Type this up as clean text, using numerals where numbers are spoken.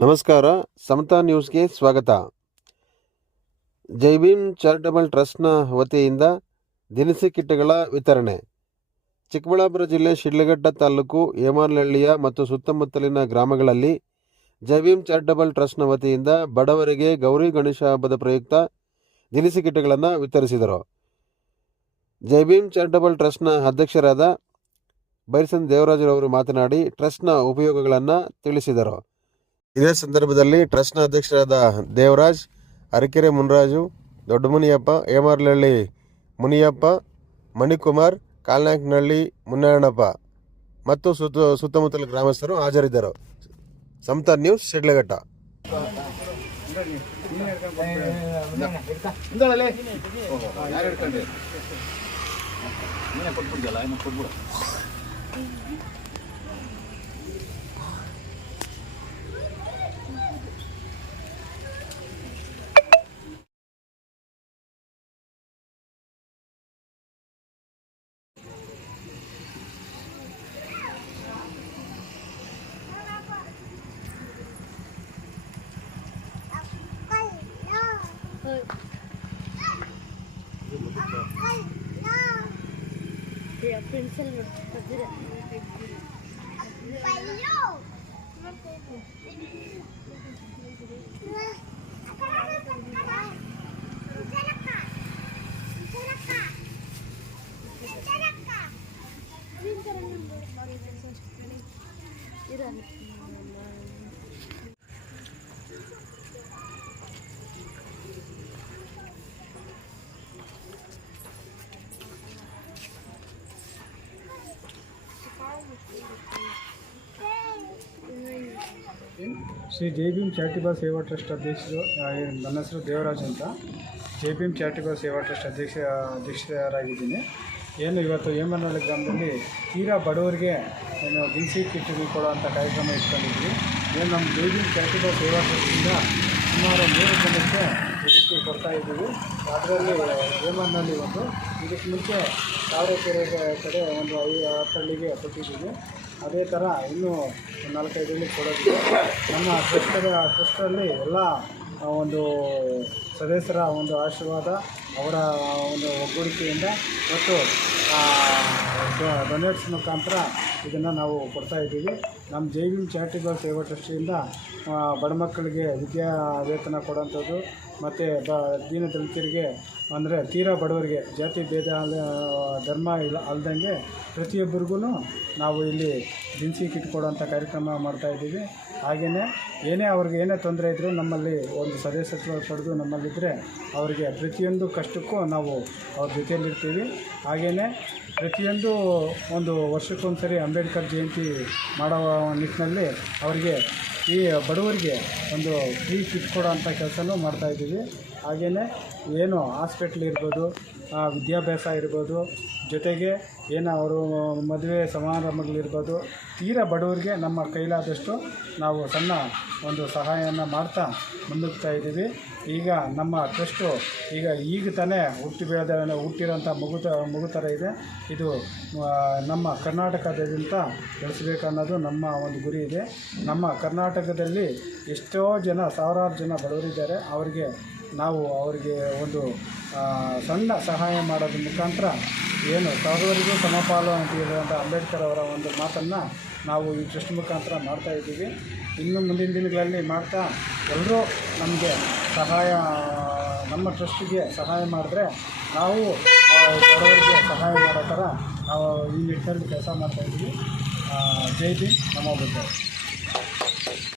ನಮಸ್ಕಾರ, ಸಮತಾ ನ್ಯೂಸ್ಗೆ ಸ್ವಾಗತ. ಜೈ ಭೀಮ್ ಚಾರಿಟಬಲ್ ಟ್ರಸ್ಟ್ನ ವತಿಯಿಂದ ದಿನಸಿ ಕಿಟ್ಗಳ ವಿತರಣೆ. ಚಿಕ್ಕಬಳ್ಳಾಪುರ ಜಿಲ್ಲೆ ಶಿಡ್ಲಘಟ್ಟ ತಾಲೂಕು ಹೇಮಾರನಹಳ್ಳಿಯ ಮತ್ತು ಸುತ್ತಮುತ್ತಲಿನ ಗ್ರಾಮಗಳಲ್ಲಿ ಜೈ ಭೀಮ್ ಚಾರಿಟಬಲ್ ಟ್ರಸ್ಟ್ನ ವತಿಯಿಂದ ಬಡವರಿಗೆ ಗೌರಿ ಗಣೇಶ ಹಬ್ಬದ ಪ್ರಯುಕ್ತ ದಿನಸಿ ಕಿಟ್ಗಳನ್ನು ವಿತರಿಸಿದರು. ಜೈ ಭೀಮ್ ಚಾರಿಟಬಲ್ ಟ್ರಸ್ಟ್ನ ಅಧ್ಯಕ್ಷರಾದ ಬೈರಸನ್ ದೇವರಾಜರವರು ಮಾತನಾಡಿ ಟ್ರಸ್ಟ್ನ ಉಪಯೋಗಗಳನ್ನು ತಿಳಿಸಿದರು. ಇದೇ ಸಂದರ್ಭದಲ್ಲಿ ಟ್ರಸ್ಟ್ನ ಅಧ್ಯಕ್ಷರಾದ ದೇವರಾಜ್, ಅರಕೆರೆ ಮುನರಾಜು, ದೊಡ್ಡಮುನಿಯಪ್ಪ, ಹೇಮಾರನಹಳ್ಳಿ ಮುನಿಯಪ್ಪ, ಮಣಿಕುಮಾರ್, ಕಾಲ್ನಾಯಕನಹಳ್ಳಿ ಮುನ್ನಣ್ಣಪ್ಪ ಮತ್ತು ಸುತ್ತಮುತ್ತಲ ಗ್ರಾಮಸ್ಥರು ಹಾಜರಿದ್ದರು. ಸಮತಾ ನ್ಯೂಸ್, ಶಿಡ್ಲಘಟ್ಟ. पेंसिल ಶ್ರೀ ಜೈ ಭೀಮ್ ಚಾರಿಟಬಲ್ ಸೇವಾ ಟ್ರಸ್ಟ್ ಅಧ್ಯಕ್ಷರು. ನನ್ನ ಹೆಸರು ದೇವರಾಜ್ ಅಂತ. ಜೈ ಭೀಮ್ ಚಾರಿಟಬಲ್ ಸೇವಾ ಟ್ರಸ್ಟ್ ಅಧ್ಯಕ್ಷರಾಗಿದ್ದೀನಿ. ಏನು ಇವತ್ತು ಹೇಮಾರನಹಳ್ಳಿ ಗ್ರಾಮದಲ್ಲಿ ತೀರಾ ಬಡವರಿಗೆ ಏನು ದಿನಸಿ ಕಿಟ್ಗಳು ಕೊಡೋವಂಥ ಕಾರ್ಯಕ್ರಮ ಇಟ್ಕೊಂಡಿದ್ವಿ. ಏನು ನಮ್ಮ ಜೈ ಭೀಮ್ ಚಾರಿಟಬಲ್ ಸೇವಾ ಟ್ರಸ್ಟಿಂದ ಸುಮಾರು 3 ಜನಕ್ಕೆ ಈ ರೀತಿ ಕೊಡ್ತಾಯಿದ್ದೀವಿ. ಅದರಲ್ಲಿ ಹೇಮಾರನಹಳ್ಳಿ ಒಂದು, ಇದಕ್ಕೆ ಮುಂಚೆ ತಾವರೆಕೆರೆ ಕಡೆ ಒಂದು 10 ಹಳ್ಳಿಗೆ ಕೊಟ್ಟಿದ್ದೀವಿ. ಅದೇ ಥರ ಇನ್ನೂ 4-5 ಹಳ್ಳಿಗೆ ಕೊಡೋದಿದೆ. ನಮ್ಮ ಟ್ರಸ್ಟಲ್ಲಿ ಎಲ್ಲ ಒಂದು ಸದಸ್ಯರ ಒಂದು ಆಶೀರ್ವಾದ, ಅವರ ಒಂದು ಒಗ್ಗೂಡಿಕೆಯಿಂದ ಮತ್ತು ಡೊನೇಟ್ಸ್ ಮುಖಾಂತರ ಇದನ್ನು ನಾವು ಕೊಡ್ತಾಯಿದ್ದೀವಿ. ನಮ್ಮ ಜೈ ಭೀಮ್ ಚಾರಿಟಬಲ್ ಸೇವಾ ಟ್ರಸ್ಟಿಯಿಂದ ಬಡ ಮಕ್ಕಳಿಗೆ ವಿದ್ಯಾ ವೇತನ ಕೊಡೋಂಥದ್ದು ಮತ್ತು ದೀನದಲಿತರಿಗೆ ಅಂದರೆ ತೀರಾ ಬಡವರಿಗೆ ಜಾತಿ ಭೇದ ಧರ್ಮ ಅಲ್ದಂಗೆ ಪ್ರತಿಯೊಬ್ಬರಿಗೂ ನಾವು ಇಲ್ಲಿ ದಿನಸಿ ಕಿಟ್ ಕೊಡೋಂಥ ಕಾರ್ಯಕ್ರಮ ಮಾಡ್ತಾಯಿದ್ದೀವಿ. ಹಾಗೆಯೇ ಏನೇ ತೊಂದರೆ ಇದ್ದರೂ ನಮ್ಮಲ್ಲಿ ಒಂದು ಸದಸ್ಯತ್ವ ಪಡೆದು ನಮ್ಮಲ್ಲಿದ್ದರೆ ಅವರಿಗೆ ಪ್ರತಿಯೊಂದು ಕಷ್ಟಕ್ಕೂ ನಾವು ಅವ್ರ ಜೊತೆಯಲ್ಲಿರ್ತೀವಿ. ಹಾಗೆಯೇ ಪ್ರತಿಯೊಂದು ಒಂದು ವರ್ಷಕ್ಕೊಂದು ಸರಿ ಅಂಬೇಡ್ಕರ್ ಜಯಂತಿ ಮಾಡೋ ನಿಟ್ಟಿನಲ್ಲಿ ಅವರಿಗೆ ಈ ಬಡವರಿಗೆ ಒಂದು ಫ್ರೀ ಕಿಟ್ ಕೊಡೋ ಅಂಥ ಕೆಲಸನೂ ಮಾಡ್ತಾಯಿದ್ದೀವಿ. ಹಾಗೆಯೇ ಏನು ಹಾಸ್ಪಿಟ್ಲ್ ಇರ್ಬೋದು, ವಿದ್ಯಾಭ್ಯಾಸ ಇರ್ಬೋದು, ಜೊತೆಗೆ ಏನು ಅವರು ಮದುವೆ ಸಮಾರಂಭಗಳಿರ್ಬೋದು, ತೀರಾ ಬಡವರಿಗೆ ನಮ್ಮ ಕೈಲಾದಷ್ಟು ನಾವು ಸಣ್ಣ ಒಂದು ಸಹಾಯವನ್ನು ಮಾಡ್ತಾ ಮುನ್ನುಗ್ತಾ ಈಗ ನಮ್ಮ ಟ್ರಸ್ಟು ಈಗ ತಾನೇ ಹುಟ್ಟಿರೋಂಥ ಮಗು ಥರ ಇದೆ. ಇದು ನಮ್ಮ ಕರ್ನಾಟಕದಾದ್ಯಂತ ಬೆಳೆಸಬೇಕನ್ನೋದು ನಮ್ಮ ಒಂದು ಗುರಿ ಇದೆ. ನಮ್ಮ ಕರ್ನಾಟಕದಲ್ಲಿ ಎಷ್ಟೋ ಜನ, ಸಾವಿರಾರು ಜನ ಬಡವರಿದ್ದಾರೆ. ಅವರಿಗೆ ಒಂದು ಸಣ್ಣ ಸಹಾಯ ಮಾಡೋದ್ರ ಮುಖಾಂತರ ಏನು ಸರ್ವರಿಗೂ ಸಮಪಾಲು ಅಂತ ಹೇಳುವಂಥ ಅಂಬೇಡ್ಕರ್ ಅವರ ಒಂದು ಮಾತನ್ನು ನಾವು ಈ ಟ್ರಸ್ಟ್ ಮುಖಾಂತರ ಮಾಡ್ತಾಯಿದ್ದೀವಿ. ಇನ್ನು ಮುಂದಿನ ದಿನಗಳಲ್ಲಿ ಮಾಡ್ತಾ ಎಲ್ಲರೂ ನಮಗೆ ನಮ್ಮ ಟ್ರಸ್ಟಿಗೆ ಸಹಾಯ ಮಾಡಿದ್ರೆ ನಾವು ಬಡವರಿಗೆ ಸಹಾಯ ಮಾಡೋ ಥರ ನಾವು ಈ ನಿಟ್ಟಿನಲ್ಲಿ ಕೆಲಸ ಮಾಡ್ತಾಯಿದ್ದೀವಿ. ಜೈ ಭೀಮ್, ನಮೋ ಬುದ್ಧ.